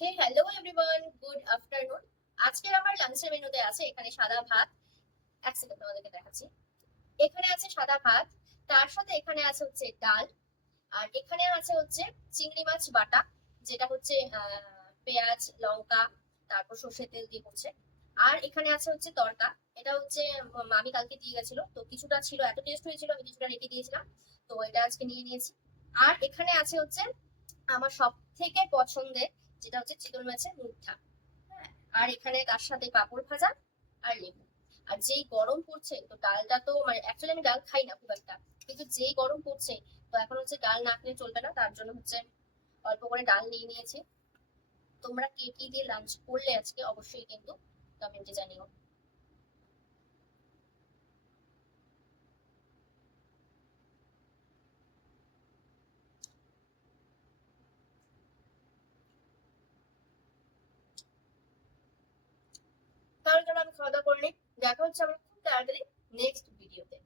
হে hello everyone, good afternoon. আজকের আমার লাঞ্চের মেনুতে আছে এখানে সাদা ভাত। এক সেকেন্ড তোমাদেরকে দেখাচ্ছি। এখানে আছে সাদা ভাত, তার সাথে এখানে আছে হচ্ছে ডাল, আর এখানে আছে হচ্ছে চিংড়ি মাছ বাটা, যেটা হচ্ছে পেঁয়াজ লঙ্কা তারপর সর্ষের তেল দিয়ে করছে। আর এখানে আছে হচ্ছে তড়কা। এটা হচ্ছে মামি কালকে দিয়ে গেছিল, তো কিছুটা ছিল, এত টেস্ট হয়েছিল আমি কিছুটা রেখে দিয়েছিলাম, তো এটা আজকে নিয়ে নিয়েছি। আর এখানে আছে হচ্ছে আমার সব থেকে পছন্দের, যেটা হচ্ছে চিতল মাছের মুঠা। হ্যাঁ, আর এখানে তার সাথে পাঁপড় ভাজা আর লেবু। আর যেই গরম পড়ছে, তো ডালটা তো মানে অ্যাকচুয়ালি আমি ডাল খাই না খুব একটা, কিন্তু যেই গরম পড়ছে, তো এখন হচ্ছে ডাল না খেলে চলবে না, তার জন্য হচ্ছে অল্প করে ডাল নিয়ে নিয়েছি। তোমরা কে কি দিয়ে লাঞ্চ করলে আজকে অবশ্যই কিন্তু কমেন্টে জানিও। তাহলে চলো আমি খাওয়া দাওয়া করে নিই। দেখা হচ্ছে আমরা খুব তাড়াতাড়ি নেক্সট ভিডিওতে।